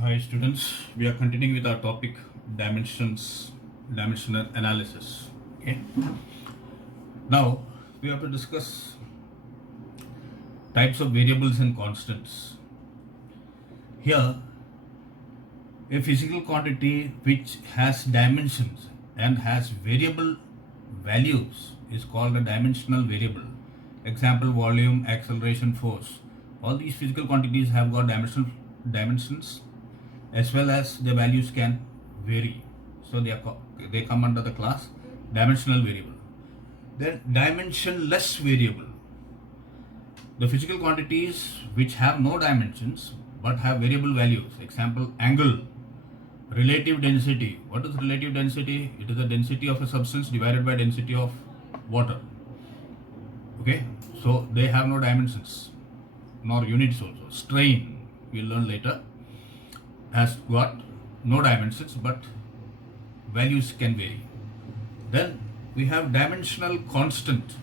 Hi students, we are continuing with our topic dimensional analysis. Okay. Now we have to discuss types of variables and constants. Here, a physical quantity which has dimensions and has variable values is called a dimensional variable. Example: volume, acceleration, force. All these physical quantities have got dimensions as well as the values can vary. So they come under the class dimensional variable. Then dimensionless variable. The physical quantities which have no dimensions but have variable values. Example: angle, relative density. What is relative density? It is the density of a substance divided by density of water. Okay, so they have no dimensions nor units also. Strain, we'll learn later, has got no dimensions but values can vary. Then we have dimensional constant.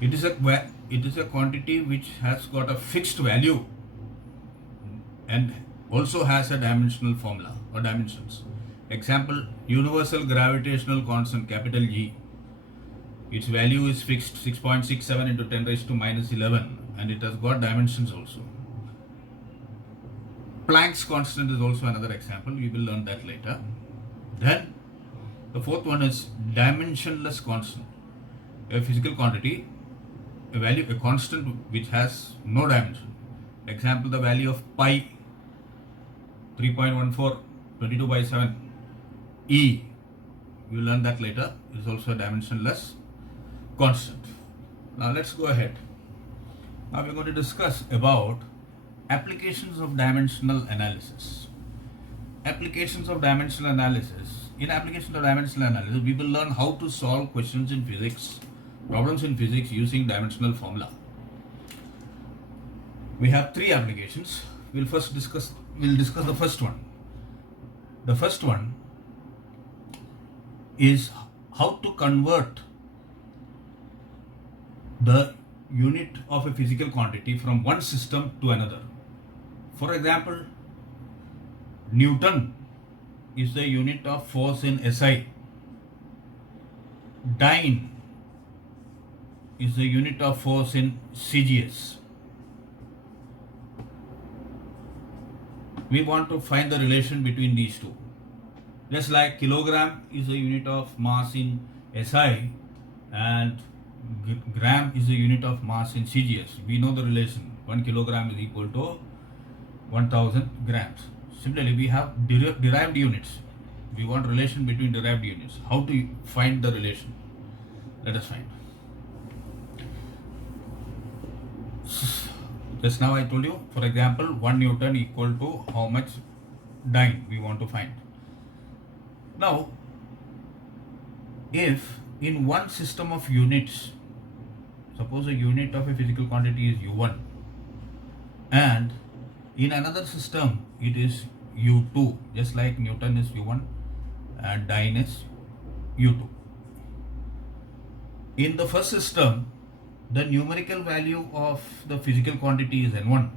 It is a quantity which has got a fixed value and also has a dimensional formula or dimensions. Example: universal gravitational constant, capital G. Its value is fixed 6.67 into 10 raised to minus 11 and it has got dimensions also. Planck's constant is also another example. We will learn that later. Then the fourth one is dimensionless constant. A physical quantity, a constant which has no dimension. Example: the value of pi 3.14 22 by 7 E. We will learn that later. It is also a dimensionless constant. Now let's go ahead. Now we are going to discuss about applications of dimensional analysis. Applications of dimensional analysis. In applications of dimensional analysis, we will learn how to solve questions in physics, problems in physics using dimensional formula. We have three applications. We'll discuss the first one. The first one is how to convert the unit of a physical quantity from one system to another. For example, Newton is the unit of force in SI. Dyne is the unit of force in CGS. We want to find the relation between these two. Just like kilogram is the unit of mass in SI and gram is the unit of mass in CGS. We know the relation. 1 kilogram is equal to 1000 grams. Similarly, we have derived units. We want relation between derived units. How to find the relation? Let us find. Just now I told you, for example, 1 Newton equal to how much dyne we want to find. Now, if in one system of units, suppose a unit of a physical quantity is U1 and in another system it is U2, just like Newton is U1 and dyne is U2. In the first system, the numerical value of the physical quantity is N1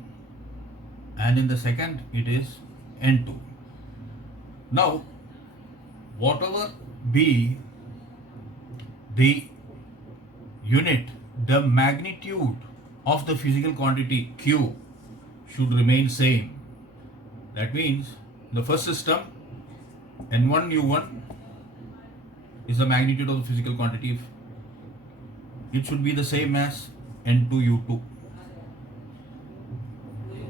and in the second it is N2. Now, whatever be the unit, the magnitude of the physical quantity Q should remain same. That means the first system N1 U1 is the magnitude of the physical quantity. It should be the same as N2 U2.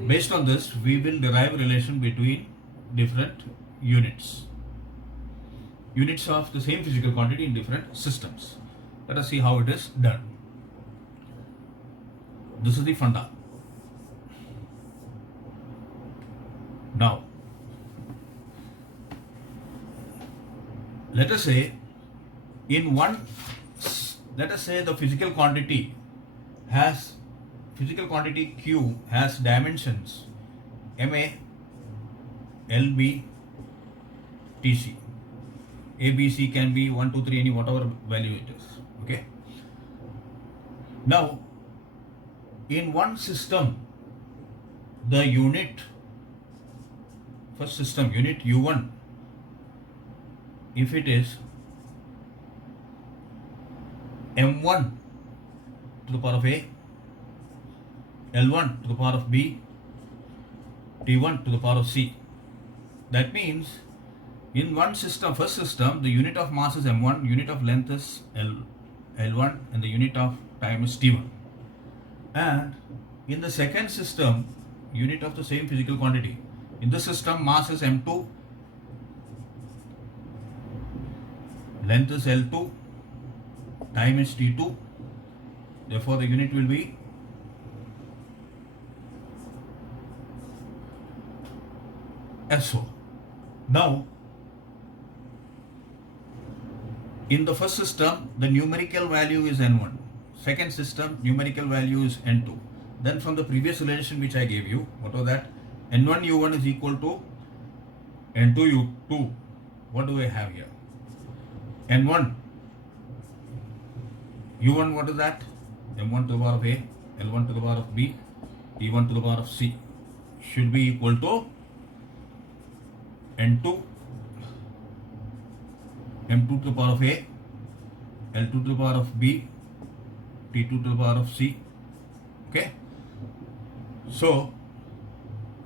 Based on this, we will derive relation between different units of the same physical quantity in different systems. Let us see how it is done. This is the funda. Now, let us say the physical quantity Q has dimensions MA, LB, TC. ABC can be 1, 2, 3, any whatever value it is. Okay. Now, in one system, the unit first system unit U1, if it is M1 to the power of A, L1 to the power of B, T1 to the power of C. That means in one system, first system, the unit of mass is M1, unit of length is L1, and the unit of time is T1. And in the second system, unit of the same physical quantity. In this system, mass is M2, length is L2, time is T2. Therefore, the unit will be SO. Now, in the first system, the numerical value is N1. Second system, numerical value is N2. Then from the previous relation which I gave you, what was that? N1 U1 is equal to N2 U2. What do I have here? N1 U1, what is that? M1 to the power of A, L1 to the power of B, T1 to the power of C should be equal to N2 M2 to the power of A, L2 to the power of B, T2 to the power of C. Okay. So,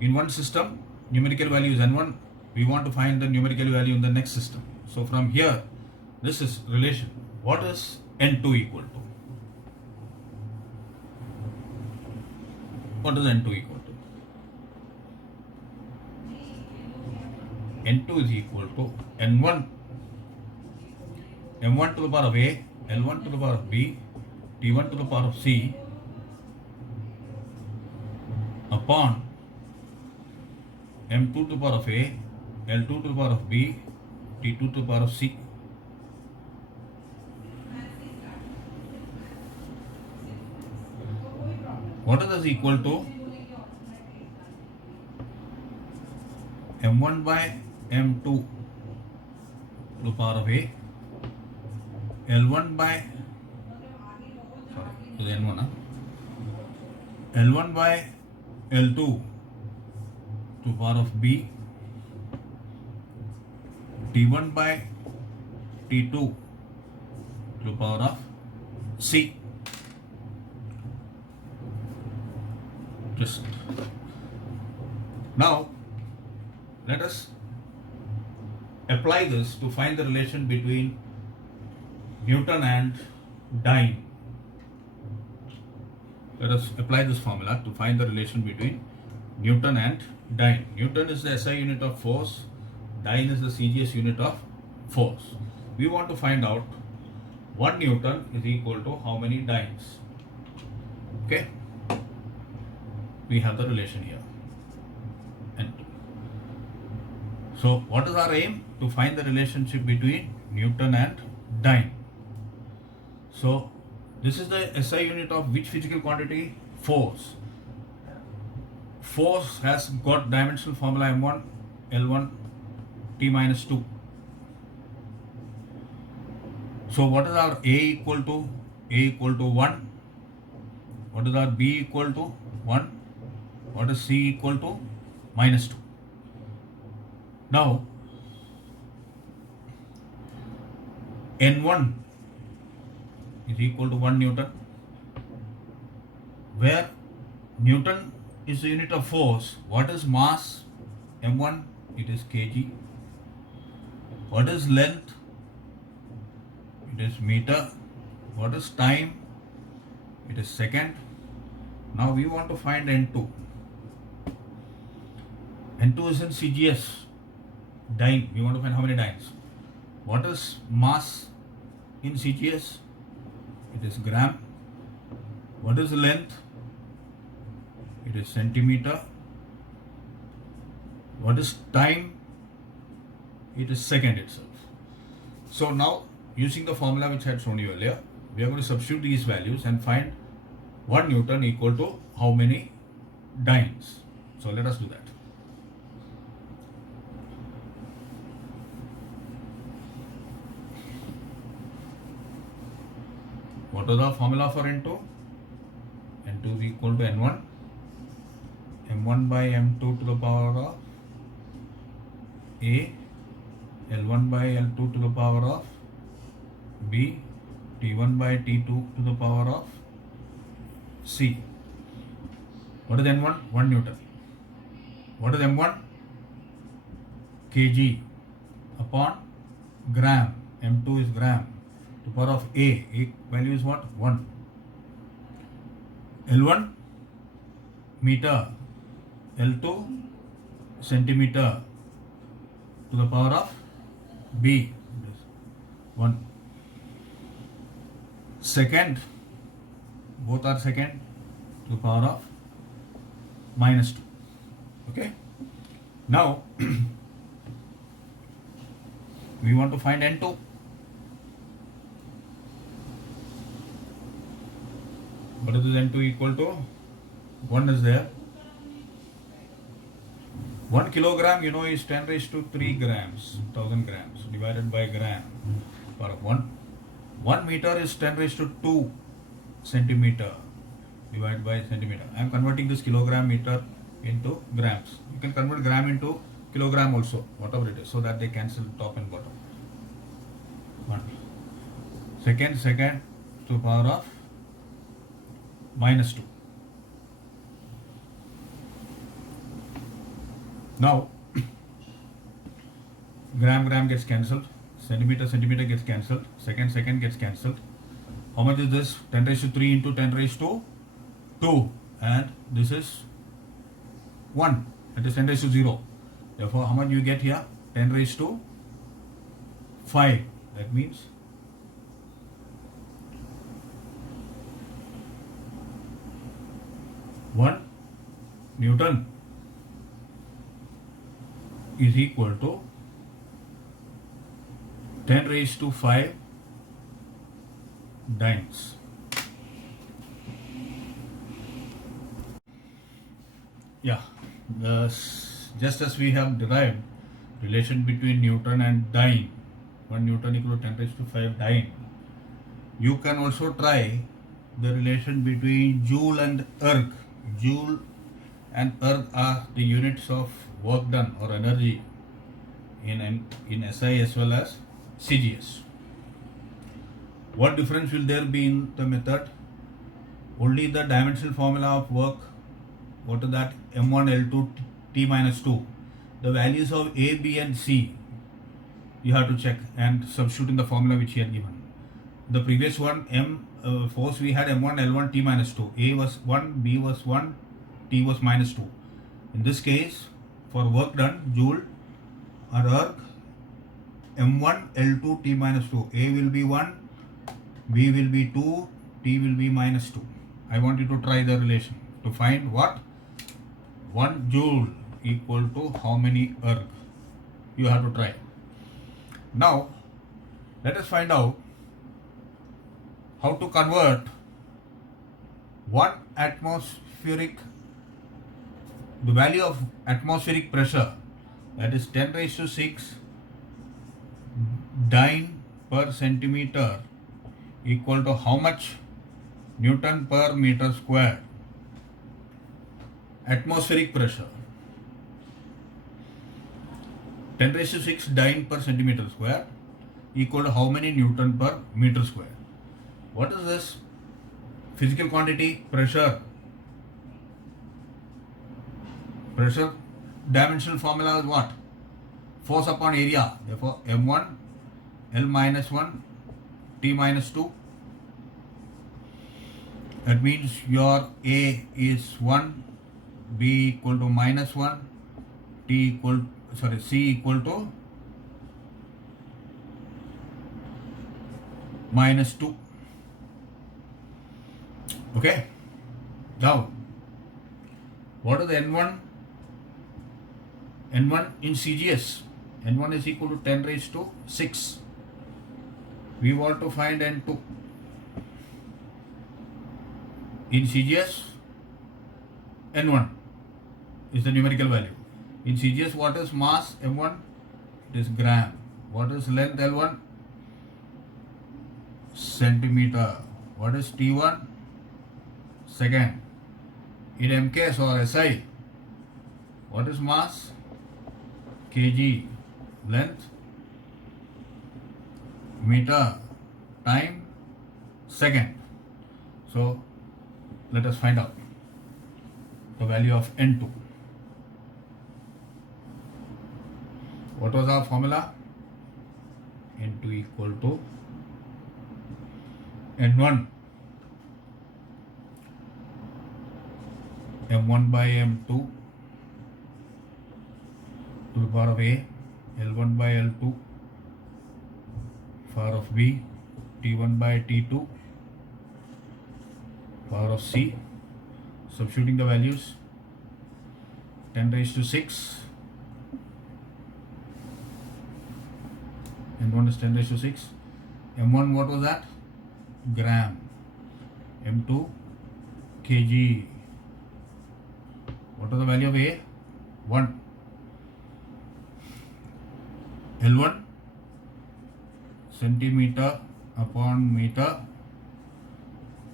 in one system, numerical value is N1. We want to find the numerical value in the next system. So, from here, this is relation. What is N2 equal to? What is N2 equal to? N2 is equal to N1, M1 to the power of A, L1 to the power of B, T1 to the power of C upon M2 to the power of A, L2 to the power of B, T2 to the power of C. What is this equal to? M1 by M2 to the power of A, L1 by, sorry, to the N1, L1 by L2 to the power of B, T1 by T2 to the power of C. Just now, let us apply this to find the relation between Newton and dyne. Let us apply this formula to find the relation between Newton and dyne. Newton is the SI unit of force, dyne is the CGS unit of force. We want to find out 1 Newton is equal to how many dynes. Okay? We have the relation here. And so, what is our aim? To find the relationship between Newton and dyne. So, this is the SI unit of which physical quantity? Force. Force has got dimensional formula M1, L1, T minus 2. So, what is our A equal to? A equal to 1. What is our B equal to? 1. What is C equal to? Minus 2. Now, N1 is equal to 1 Newton, where Newton is the unit of force. What is mass? M1, it is kg. What is length? It is meter. What is time? It is second. Now we want to find N2. N2 is in CGS, dyne. We want to find how many dynes. What is mass in CGS? It is gram. What is length? It is centimeter. What is time? It is second itself. So now, using the formula which I had shown you earlier, we are going to substitute these values and find 1 Newton equal to how many dynes. So let us do that. What is the formula for N2? N2 is equal to N1, M1 by M2 to the power of A L1 by L2 to the power of B T1 by T2 to the power of C. What is N1? 1 Newton. What is M1? kg upon gram. M2 is gram. To the power of A. A value is what? 1. L1 meter. L2 centimeter to the power of B. 1. Second, both are second to the power of minus 2. Okay. Now we want to find N2. What is this N2 equal to? 1 is there. 1 kilogram, is 10 raised to 3 grams, 1000 grams divided by gram power of 1. 1 meter is 10 raised to 2 centimeter divided by centimeter. I am converting this kilogram meter into grams. You can convert gram into kilogram also, whatever it is, so that they cancel top and bottom. 1. Second to the power of minus 2. Now, gram gets cancelled, centimeter gets cancelled, second gets cancelled. How much is this? 10 raised to 3 into 10 raised to 2, and this is 1, that is 10 raised to 0. Therefore, how much you get here? 10 raised to 5. That means 1 Newton is equal to 10 raised to 5 dynes. Yeah, just as we have derived relation between Newton and dyne, 1 Newton equal to 10 raised to 5 dyne, you can also try the relation between Joule and erg. Joule and erg are the units of work done or energy in SI as well as CGS. What difference will there be in the method? Only the dimensional formula of work. What is that? M1, L2, T minus 2. The values of A, B and C you have to check and substitute in the formula which he had given. The previous one, force we had M1, L1, T minus 2. A was 1, B was 1, T was minus 2. In this case, for work done, Joule or erg, M1, L2, T minus 2. A will be 1, B will be 2, T will be minus 2. I want you to try the relation to find what? 1 Joule equal to how many erg? You have to try. Now, let us find out how to convert 1 atmospheric, the value of atmospheric pressure, that is 10 raised to 6 dyne per centimeter, equal to how much Newton per meter square. Atmospheric pressure, 10 raised to 6 dyne per centimeter square equal to how many Newton per meter square. What is this physical quantity? Pressure. Pressure dimensional formula is what? Force upon area. Therefore, M1, L minus 1, T minus 2. That means your A is 1, B equal to minus 1, C equal to minus 2. Okay. Now, what is N1? N1 in CGS. N1 is equal to 10 raised to 6. We want to find N2. In CGS, N1 is the numerical value. In CGS, what is mass M1? It is gram. What is length L1? Centimeter. What is T1? Second. In MKS or SI, what is mass? Kg. length, meter, time, second. So let us find out the value of N2. What was our formula? N2 equal to N1 M1 by M2 to the power of A, L1 by L2 power of B, T1 by T2 power of C. Substituting the values, 10 raised to 6, N1 is 10 raised to 6, M1 what was that? Gram, M2 kg. What was the value of A? 1. L1 centimeter upon meter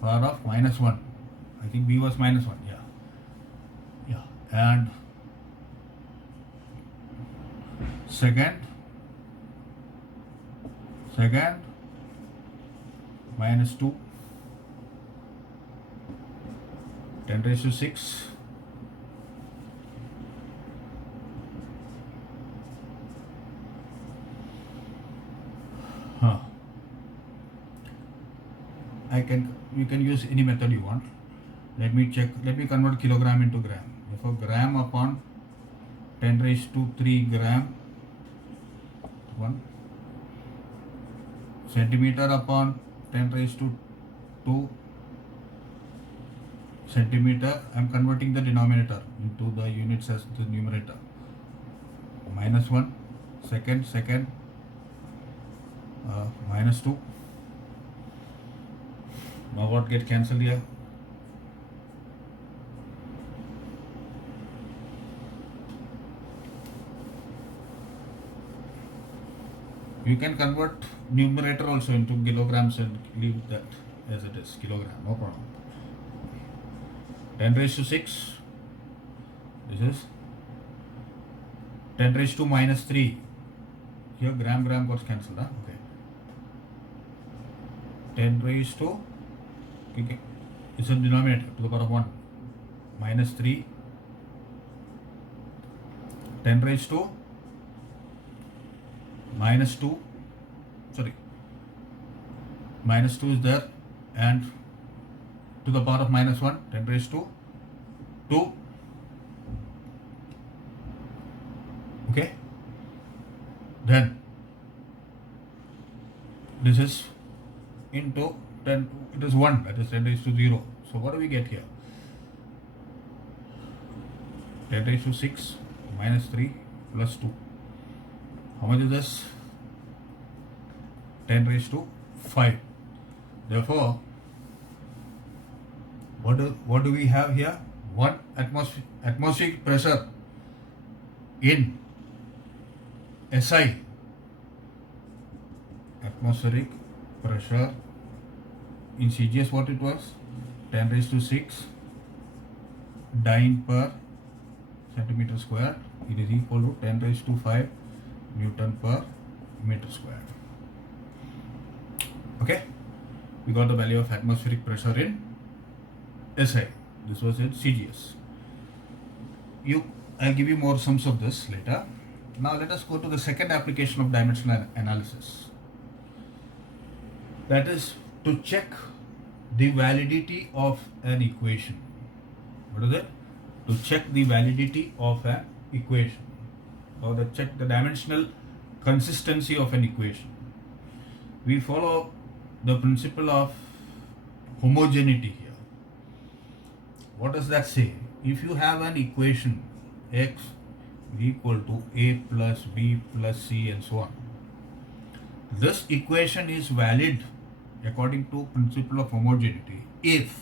power of -1. I think B was -1. Yeah. And second -2, 10 raised to 6. You can use any method you want. Let me convert kilogram into gram. Therefore, gram upon 10 raised to 3 gram, 1. Centimeter upon 10 raised to 2 centimeter. I am converting the denominator into the units as the numerator. -1, second, -2. Now what get cancelled here? You can convert numerator also into kilograms and leave that as it is, kilogram, no problem. 10 raised to 6, this is 10 raised to -3. Here gram got cancelled, okay. 10 raised to, okay, it's a denominator to the power of 1, -3, 10 raised to -2, sorry, -2 is there, and to the power of -1, 10 raised to 2, okay. Then this is into 10, it is 1, that is 10 raised to 0. So what do we get here? 10 raised to 6 -3 plus 2. How much is this? 10 raised to 5. Therefore, what do we have here? 1 atmospheric pressure in SI. Atmospheric pressure in CGS, what it was? 10 raised to 6 dyne per centimeter square. It is equal to 10 raised to 5 Newton per meter square. Okay, we got the value of atmospheric pressure in SI. This was in CGS. I'll give you more sums of this later. Now let us go to the second application of dimensional analysis. That is to check the validity of an equation. What is it? To check the validity of an equation, or to check the dimensional consistency of an equation. We follow the principle of homogeneity here. What does that say? If you have an equation x equal to a plus b plus c and so on, this equation is valid according to principle of homogeneity if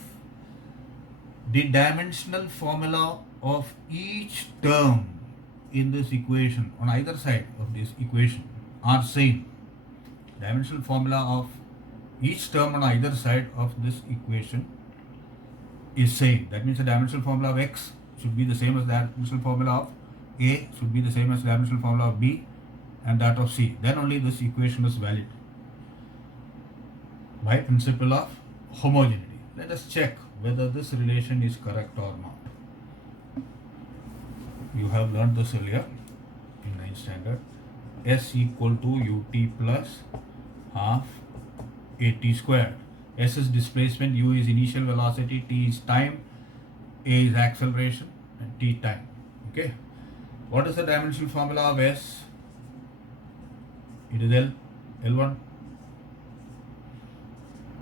the dimensional formula of each term in this equation on either side of this equation are same. Dimensional formula of each term on either side of this equation is same. That means the dimensional formula of x should be the same as the dimensional formula of a, should be the same as the dimensional formula of b, and that of C, then only this equation is valid by principle of homogeneity. Let us check whether this relation is correct or not. You have learned this earlier in 9th standard. S equal to ut plus half at squared. S is displacement, u is initial velocity, t is time, a is acceleration, and t time. Okay. What is the dimensional formula of S? It is L1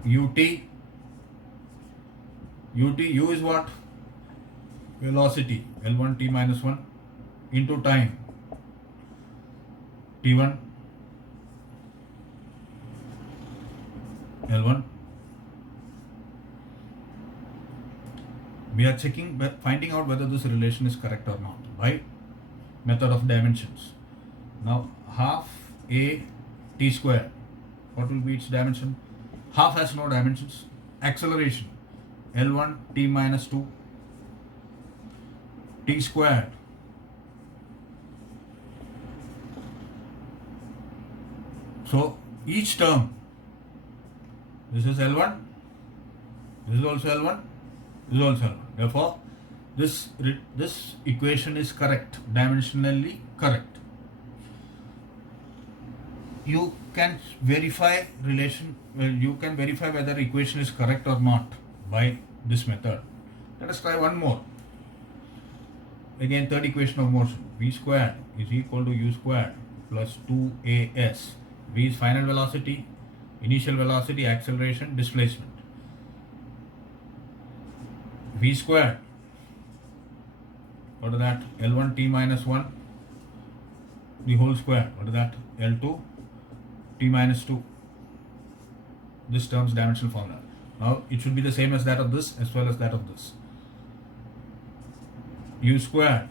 ut u is what? Velocity L1 t minus 1 into time t1 L1. We are checking, finding out whether this relation is correct or not by method of dimensions. Now half a t square, what will be its dimension? Half has no dimensions. Acceleration L1 t minus 2 t squared so each term, this is L1, this is also L1, this is also L1. Therefore, this equation is correct, dimensionally correct. You can verify you can verify whether equation is correct or not by this method. Let us try one more. Again, third equation of motion, v squared is equal to u squared plus 2as. V is final velocity, initial velocity, acceleration, displacement. V squared, what is that? L1 t minus 1, the whole square, what is that? L2 t minus 2. This term's dimensional formula. Now it should be the same as that of this as well as that of this. U squared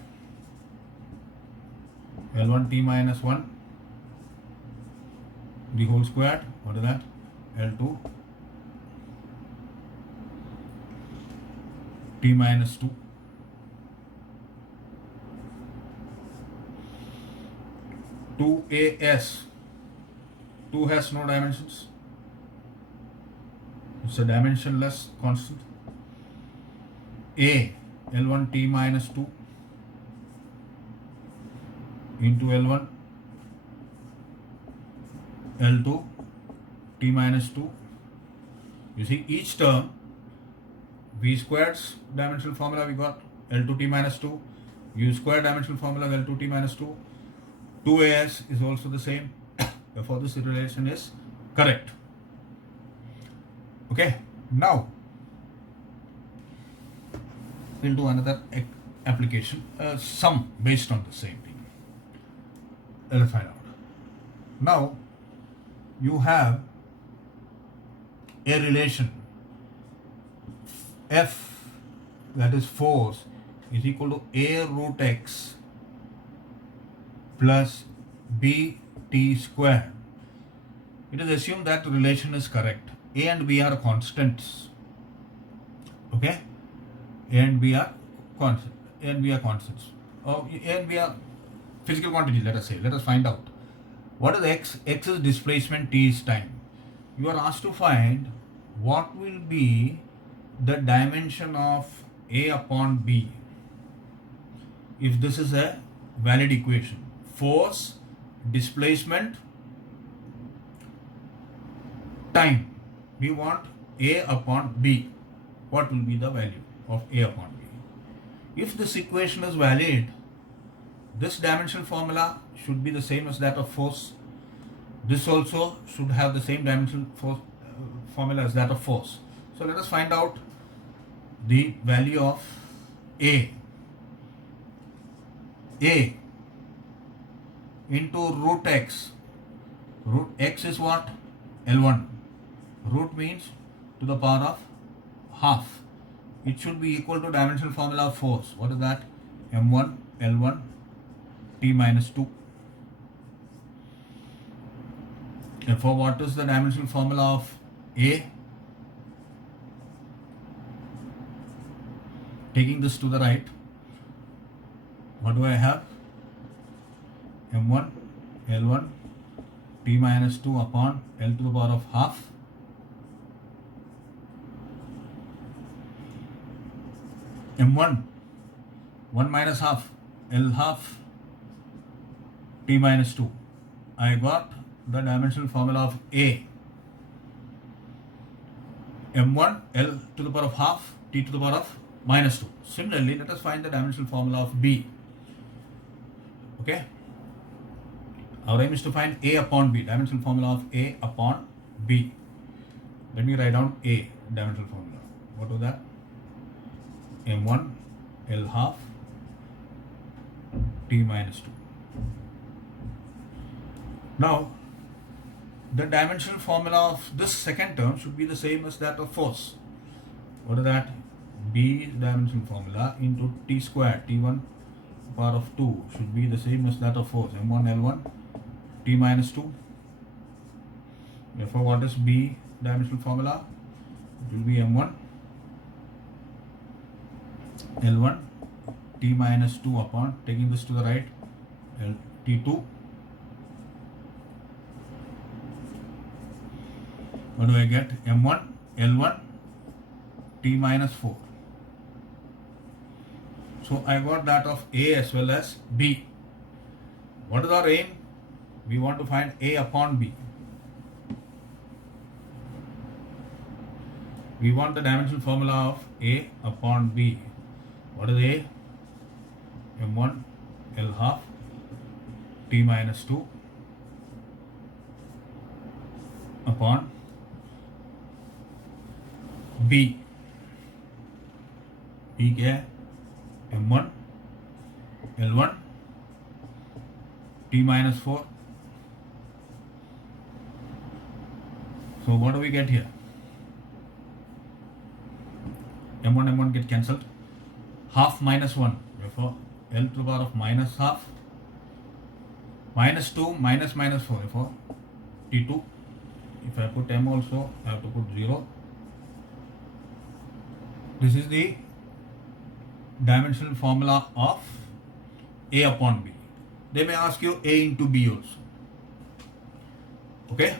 L1 t minus 1, the whole squared, what is that? L2 t minus 2. Two as, 2 has no dimensions, it's a dimensionless constant. A L1 t minus 2 into L1 L2 t minus 2. You see each term, v squared's dimensional formula we got L2 t minus 2, u squared dimensional formula L2 t minus 2, 2as is also the same. Therefore this relation is correct. Okay, now we'll do another application, sum based on the same thing. Let's find out. Now you have a relation F, that is force, is equal to a root x plus b t square. It is assumed that the relation is correct. A and b are constants. Okay, A and b are constants. A and b are constants. A and b are physical quantities. Let us say. Let us find out. What is x? X is displacement, t is time. You are asked to find what will be the dimension of A upon B if this is a valid equation. Force, displacement, time. We want A upon B. What will be the value of A upon B? If this equation is valid, this dimensional formula should be the same as that of force. This also should have the same dimensional formula as that of force. So let us find out the value of A. A into root x. Root x is what? L1. Root means to the power of half. It should be equal to dimensional formula of force. What is that? M1 L1 t minus 2. Therefore, what is the dimensional formula of A? Taking this to the right, what do I have? M1 L1 t minus 2 upon L to the power of half M1 1 minus half L half t minus 2. I got the dimensional formula of A. M1 L to the power of half t to the power of minus 2. Similarly, let us find the dimensional formula of B. Okay. Our aim is to find A upon B, dimensional formula of A upon B. Let me write down A, dimensional formula. What was that? M1 L half t minus 2. Now, the dimensional formula of this second term should be the same as that of force. What is that? B dimensional formula into t squared, t1 power of 2 should be the same as that of force, M1 L1 t minus 2. Therefore, what is B dimensional formula? It will be M1 L1 t minus 2 upon, taking this to the right, T2. What do I get? M1 L1 t minus 4. So I got that of A as well as B. What is our aim? We want to find A upon B. We want the dimensional formula of A upon B. What is A? M1 L half t minus 2 upon B. B क्या है? M1 L1 t minus 4. So what do we get here? M1 get cancelled. Half minus 1. Therefore, L to the power of minus half. Minus 2 minus 4. Therefore, T2. If I put M also, I have to put 0. This is the dimensional formula of A upon B. They may ask you A into B also. Okay.